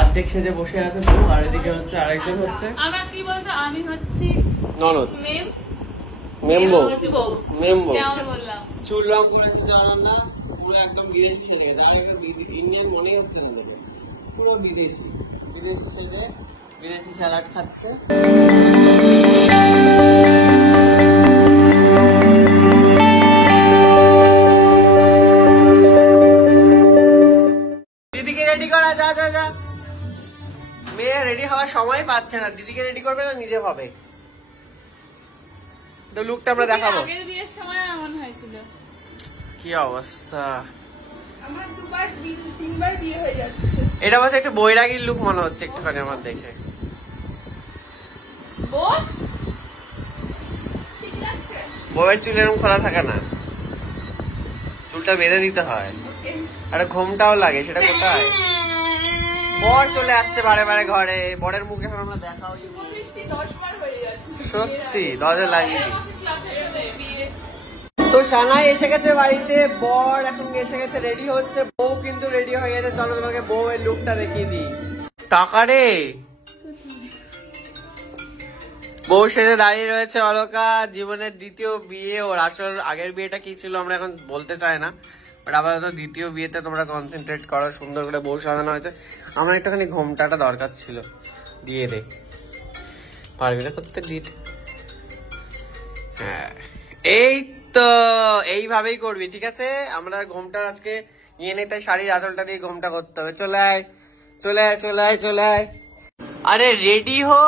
অর্ধেক সেজে বসে আছে বউ, আর এদিকে হচ্ছে আরেকজন হচ্ছে আমার কি বলতো, আমি হচ্ছি ননদ, মেম, মেম্বো, মেম্বো। কেমন বললাম? চুল রং করেছে জানান না, পুরো একদম বিদেশি সেজে গেছে। আর একটা ইন্ডিয়ান মনেই হচ্ছে না, দেখে পুরো বিদেশি বিদেশি সেজে বিদেশি স্যালাড খাচ্ছে। দিদিকে রেডি করা, যা যা যা। মেয়ে রেডি হওয়ার সময় পাচ্ছে না, দিদিকে রেডি করবে না নিজে হবে। তো লুকটা আমরা দেখাবো। আগের বিয়ের সময় এমন হয়েছিল। কি অবস্থা, আমার দুবার তিনবার বিয়ে হয়ে যাচ্ছে। এটা বলছে একটু বৈরাগীর লুক মনে হচ্ছে একটুখানি আমার দেখে। বস ঠিক আছে, বউয়ের চুল এরকম খোলা থাকে না, চুলটা বেঁধে দিতে হয়। আর ঘোমটাও লাগে, সেটা কোথায়? বর চলে আসছে বারে বারে ঘরে, বরের মুখে এখন আমরা দেখাও সত্যি দরজা লাগিয়ে। তো সানাই এসে গেছে বাড়িতে, বর এখন এসে গেছে, রেডি হচ্ছে, বউ কিন্তু রেডি হয়ে গেছে। চলো তোমাকে বউয়ের লুকটা দেখিয়ে দিই। টাকা রে, বউ সেজে দাঁড়িয়ে রয়েছে অলকা। জীবনের দ্বিতীয় বিয়ে ওর। আসল আগের বিয়েটা কি ছিল আমরা এখন বলতে চাই না, বাট আপাতত দ্বিতীয় বিয়েতে তোমরা কনসেন্ট্রেট করো। সুন্দর করে বউ সাজানো হয়েছে। আমার একটুখানি ঘোমটাটা দরকার ছিল, দিয়ে দে। পারবি না করতে দিতে? হ্যাঁ, এই তো এইভাবেই করবি, ঠিক আছে? আমরা ঘোমটা আজকে নিয়ে নেই, তাই শাড়ির আঁচলটা দিয়ে ঘোমটা করতে হবে। চলে আয়, চলে আয়, চলে আয়, চলে আয়। আরে রেডি হো,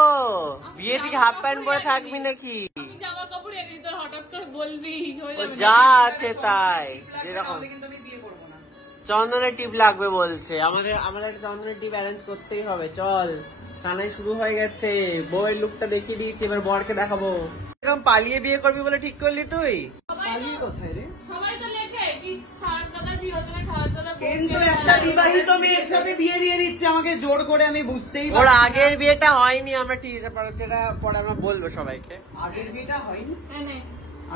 বিয়ে থেকে হাফ প্যান্ট পরে থাকবি নাকি? আমি জামা কাপড় এনে তোর হঠাৎ করে বলবি যা আছে তাই। যেরকম চন্দনের টিপ লাগবে বলছে, আমাদের একটা চন্দনের টিপ অ্যারেঞ্জ করতেই হবে। চল, সানাই শুরু হয়ে গেছে, বউয়ের লুকটা দেখিয়ে দিয়েছি, এবার বরকে দেখাবো। এরকম পালিয়ে বিয়ে করবি বলে ঠিক করলি তুই? পালিয়ে কোথায় রে? সবাই তো লেখে কি শারদ দাদার বিয়ে হতো না, শারদ দাদা কিন্তু একটা বিবাহিত মেয়ের সাথে বিয়ে দিয়ে দিচ্ছে আমাকে জোর করে, আমি বুঝতেই ওর আগের বিয়েটা হয়নি, আমরা যেটা পরে আমরা বলবো সবাইকে। আগের বিয়েটা হয়নি, এনে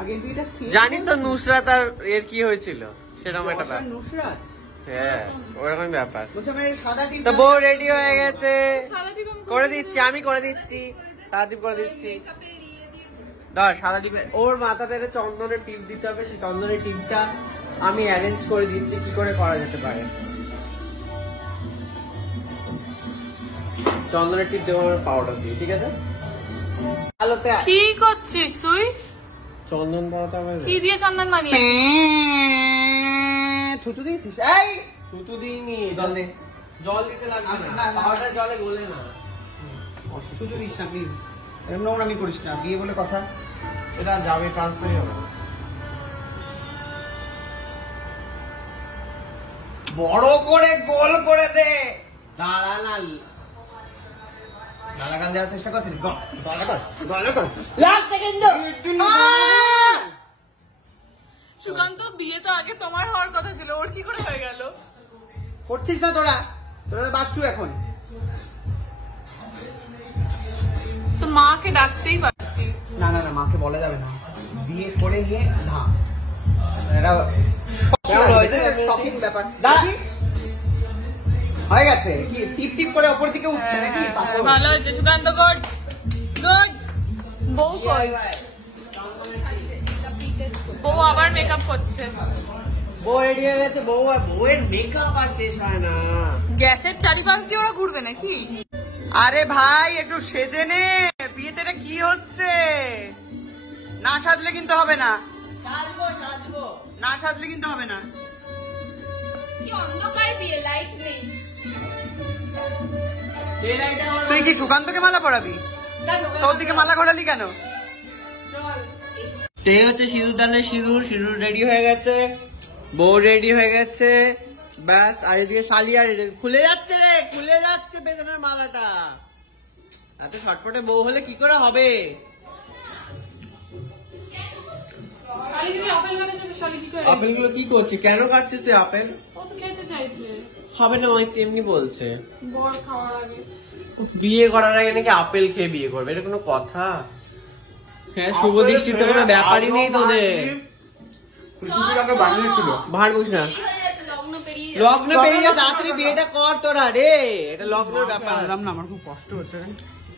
আগের বিয়েটা জানিস তো নুসরাত আর এর কি হয়েছিল সেরকম একটা ব্যাপার। নুসরাত, হ্যাঁ ওরকম ব্যাপার। সাদা টিপ। তো বউ রেডি হয়ে গেছে, সাদা টিপ করে দিচ্ছি, আমি করে দিচ্ছি, সাদা টিপ করে দিচ্ছি। ধর সাদা টিপ, ওর মাথাতে চন্দনের টিপ দিতে হবে, সেই চন্দনের টিপটা আমি অ্যারেঞ্জ করে দিচ্ছি কি করে করা যেতে পারে। চন্দনের টিপ দেবো আমরা পাউডার দিয়ে, ঠিক আছে? আলোতে কি করছিস তুই? চন্দন দেওয়া তো হবে, কি দিয়ে চন্দন বানিয়ে? থুতু দিয়েছিস? এই থুতু দিইনি, জল দে। জল দিতে লাগবে না, না। পাউডার জলে গলে না। থুতু দিস না প্লিজ, এরকম নোংরামি করিস না, বিয়ে বলে কথা। এটা যাবে, ট্রান্সফারই হবে। বড় করে গোল করে দে। দাঁড়া না, গালাগাল দেওয়ার চেষ্টা করছিস? সুকান্ত, বিয়ে তো আগে তোমার হওয়ার কথা ছিল, ওর কি করে হয়ে গেল? করছিস না তোরা? তোরা বাচ্চু এখন। তো মাকে ডাকতেই পারছিস। না না না, মাকে বলা যাবে না, বিয়ে করে নিয়ে না। এটা কেমন হয়েছে? শপিং ব্যাপার। দাঁড়া, হয়ে গেছে কি? টিপ টিপ করে ওপর দিকে উঠছে নাকি? ভালো হয়েছে সুকান্ত, গুড গুড। বউ কই? বউ আবার মেকআপ করছে। বউ রেডি হয়ে গেছে, বউয়ের মেকআপ আর শেষ হয় না। গ্যাসের চারিপাশ দিয়ে ওরা ঘুরবে নাকি? আরে ভাই একটু সেজে নে, বিয়েতে এটা কি হচ্ছে? না সাজলে কিন্তু হবে না, না সাজলে কিন্তু হবে না। কি অন্ধকার বিয়ে, লাইট নেই। তুই কি সুকান্তকে মালা পরাবি? তোর দিকে মালা ঘোরালি কেন? এই হচ্ছে সিঁদুরদানের সিঁদুর, সিঁদুর রেডি হয়ে গেছে, বউ রেডি হয়ে গেছে, ব্যাস। আর এদিকে শালিয়া খুলে যাচ্ছে রে, খুলে যাচ্ছে বেদনার মালাটা। এত শর্টপটে বউ হলে কি করে হবে? আপেল গুলো কি করছে? কেন কাটছিস তুই আপেল? ও তো খেতে চাইছে। খাবে না, ওই তেমনি বলছে। বর খাওয়ার আগে, বিয়ে করার আগে নাকি আপেল খেয়ে বিয়ে করবে, এটা কোনো কথা? হ্যাঁ, শুভ দৃষ্টির তো কোনো ব্যাপারই নেই তোদের। বানিয়েছিল ভাড় বুঝ না, পেরিয়ে লগ্ন পেরিয়ে যা, তাড়াতাড়ি বিয়েটা কর তোরা রে, এটা লগ্নের ব্যাপার আছে। না আমার খুব কষ্ট হচ্ছে রে।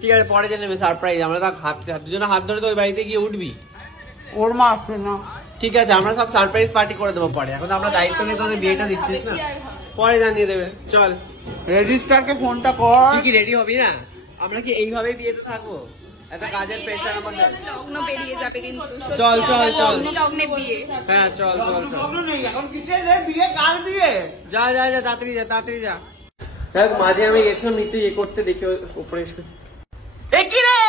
ঠিক আছে পরে জেনে নেবে সারপ্রাইজ, আমরা তো দুজনে হাত ধরে তো ওই বাড়িতে গিয়ে উঠবি। ওর মা আসবে না। ঠিক আছে আমরা সব সারপ্রাইজ পার্টি করে দেবো পরে, এখন তো আমরা দায়িত্ব নিয়ে তোদের বিয়েটা দিচ্ছিস না, পরে জানিয়ে দেবে। চল রেজিস্টারকে ফোনটা কর। তুই কি রেডি হবি না? আমরা কি এইভাবেই বিয়েতে থাকবো? এত কাজের প্রেশার আমাদের। লগ্ন পেরিয়ে যাবে কিন্তু চল চল চল, লগ্নে বিয়ে। হ্যাঁ চল চল চল। প্রবলেম নেই এখন, কিসের রে বিয়ে, কার বিয়ে? যা যা যা, তাড়াতাড়ি যা তাড়াতাড়ি যা। দেখ মাঝে আমি গেছিলাম নিচে ইয়ে করতে, দেখি উপরে এসে এ কি রে?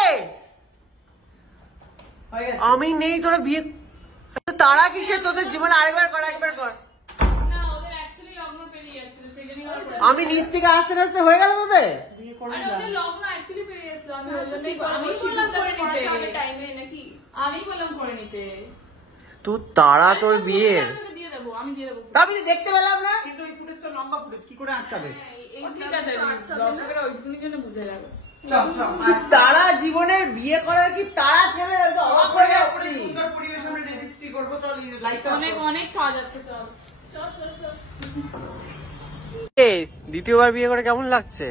আমি নেই, তোরা বিয়ে তারা কিসের, তোদের জীবনে আরেকবার কর একবার কর। না ওদের অ্যাকচুয়ালি লগ্ন পেরিয়ে যাচ্ছিল সেই জন্যই আমি নিচ থেকে আস্তে আস্তে হয়ে গেল তোদের। আরে ওদের লগ্ন অ্যাকচুয়ালি পেরিয়ে যাচ্ছিল, আমি বললাম করে নিতে টাইমে নাকি, আমি বললাম করে নিতে। তুই তারা তোর বিয়ের, আমি দিয়ে দেবো, আমি দিয়ে দেবো। আমি দেখতে পেলাম না। কিন্তু এই ফুটেজ তো লম্বা ফুটেজ, কি করে আটকাবে? এই ঠিক আছে, দর্শকেরা ওইটুকুনি জন্য বুঝে যাবে। তারা জীবনের বিয়ে করার কি তারা ছেলে, অবাক হয়ে যাচ্ছি। সুন্দর পরিবেশ আমরা রেজিস্ট্রি করবো, চল লাইটটা অনেক অনেক কাজ আছে, চল চল চল চল। দ্বিতীয়বার বিয়ে করে কেমন লাগছে?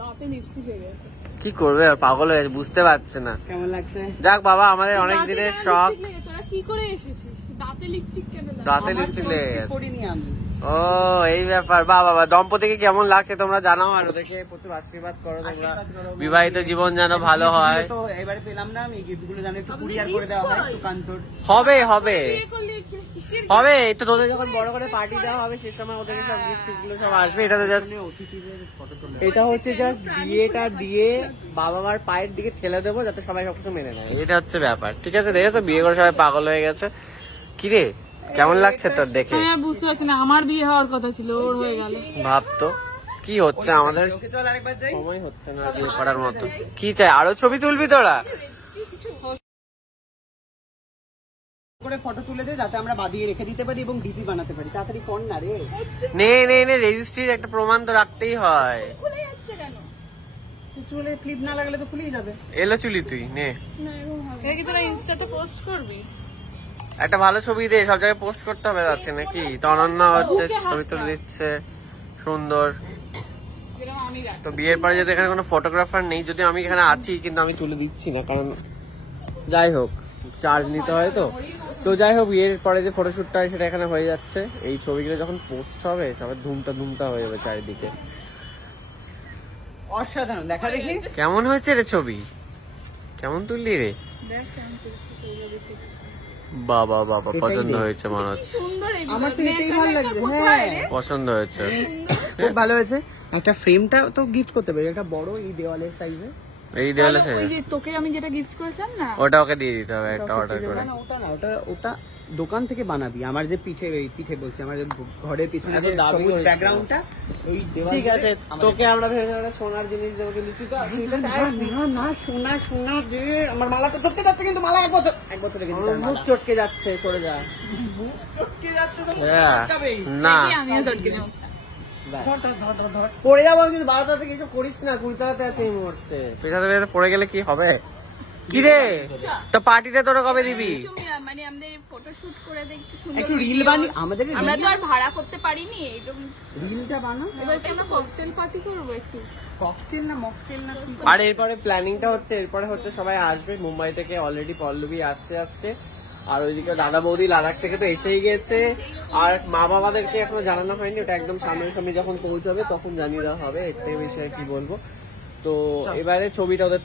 দাঁতে লিপস্টিক হয়ে গেছে। কি করবে আর, পাগল হয়ে বুঝতে পারছে না। কেমন লাগছে? যাক বাবা, আমাদের অনেক দিনের শখ। তোরা কি করে এসেছিস? দাঁতে লিপস্টিক কেন লাগছে? দাঁতে লিপস্টিক লেগে গেছে। করিনি আমি। ও এই ব্যাপার, বা বাবা দম্পতিকে কেমন লাগছে তোমরা জানাও, আর ওদেরকে প্রচুর আশীর্বাদ করো তোমরা, আশীর্বাদ করো। বিবাহিত জীবন যেন ভালো হয়। তো এবারে পেলাম না আমি, গিফট গুলো জানো একটু কুরিয়ার করে দেওয়া হয় সুকান্তর। হবে হবে বিয়ে করলে কিসের হবে, এই তো তোদের যখন বড় করে পার্টি দেওয়া হবে সে সময় ওদেরকে সব গিফট গুলো সব আসবে। এটা তো জাস্ট, অতিথিদের ফটো তুলে এটা হচ্ছে জাস্ট বিয়েটা দিয়ে বাবা মার পায়ের দিকে ঠেলে দেবো যাতে সবাই সবকিছু মেনে নেয়, এটা হচ্ছে ব্যাপার। ঠিক আছে, দেখেছো বিয়ে করে সবাই পাগল হয়ে গেছে। কিরে কেমন লাগছে তোর দেখে? আমি আর বুঝতে পারছি না, আমার বিয়ে হওয়ার কথা ছিল, ওর হয়ে গেল। ভাবতো কি হচ্ছে আমাদের, ওকে চল আরেকবার যাই। সময় হচ্ছে না বিয়ে করার মতো। কি চাই, আরো ছবি তুলবি তোরা? করে ফটো তুলে দে যাতে আমরা বাদিয়ে রেখে দিতে পারি এবং ডিপি বানাতে পারি। তাড়াতাড়ি কর না রে। নে নে নে, রেজিস্ট্রির একটা প্রমাণ তো রাখতেই হয়। খুলে যাচ্ছে কেন? চুলে ক্লিপ না লাগালে তো খুলেই যাবে। এলো চুলি তুই নে, এটা কি তোরা ইনস্টাতে পোস্ট করবি? একটা ভালো ছবি দে, সব জায়গায় পোস্ট করতে হবে আছে নাকি? তো অনন্য হচ্ছে ছবি তুলে দিচ্ছে সুন্দর। যেরকম আমি রাখি। তো বিয়ের পরে যদি এখানে কোনো ফটোগ্রাফার নেই, যদি আমি এখানে আছি কিন্তু আমি তুলে দিচ্ছি না, কারণ যাই হোক চার্জ নিতে হয় তো। তো যাই হোক বিয়ের পরে যে ফটোশুটটা হয় সেটা এখানে হয়ে যাচ্ছে। এই ছবিগুলো যখন পোস্ট হবে সবাই ধুমটা হয়ে যাবে চারিদিকে। অসাধারণ, দেখা দেখি কেমন হয়েছে রে ছবি, কেমন তুললি রে? দেখ কেমন করেছিস সেইভাবে ঠিক। বাবা বাবা এটাই পছন্দ দেখ। হয়েছে মনে কি হচ্ছে, সুন্দর এই আমার তো এটাই ভালো লাগছে। কোথায় রে? পছন্দ হয়েছে। খুব ভালো হয়েছে। একটা ফ্রেমটা তো গিফট করতে পারি, একটা বড় এই দেওয়ালের সাইজে। এই দেওয়ালে ওই যে তোকে আমি যেটা গিফট করেছিলাম না, ওটা ওকে দিয়ে দিতে হবে একটা অর্ডার করে। ওটা না, ওটা দোকান থেকে বানাবি। আমার যে পিঠে বলছি, আমার যে ঘরের পিছনে এত যে দামি সবুজ হয়েছিল। ব্যাকগ্রাউন্ডটা ওই দেওয়াল। ঠিক আছে, তোকে আমরা ভেবে একটা সোনার জিনিস দেবো, কিন্তু তুই তো না সোনা যে আমার মালা তো চটকে যাচ্ছে, কিন্তু মালা এক বছর রেখে দিতে হবে। মুখ চটকে যাচ্ছে, সরে যা। চটকে যাচ্ছে তো হ্যাঁ, চটকাবেই। না দেখি আমিও চটকে নেব। ধর। পড়ে যাবো, কিন্তু 12টা থেকে কিছু করিস না, কুড়িতলাতে আছে এই মুহূর্তে। পেছাতে পেছাতে পড়ে গেলে কি হবে? কি রে, তো পার্টিতে তোরা কবে দিবি? তুমি মানে আমাদের ফটো শুট করে দে একটু সুন্দর। একটু রিল videos। বানি, আমাদের আমরা তো আর ভাড়া করতে পারিনি, এইরকম রিলটা বানা। এবার কি আমরা ককটেল পার্টি করবো একটু? ককটেল না মকটেল না কি? আর এরপরে প্ল্যানিংটা হচ্ছে, এরপরে হচ্ছে সবাই আসবে মুম্বাই থেকে, অলরেডি পল্লবী আসছে আজকে, আর ওইদিকে দাদা বৌদি লাদাখ থেকে তো এসেই গেছে। আর মা বাবাদেরকে এখনো জানানো হয়নি, ওটা একদম সামনে যখন পৌঁছাবে তখন জানিয়ে দেওয়া হবে। এর থেকে বেশি আর কি বলবো। তো এবারে ছবিটা ওদের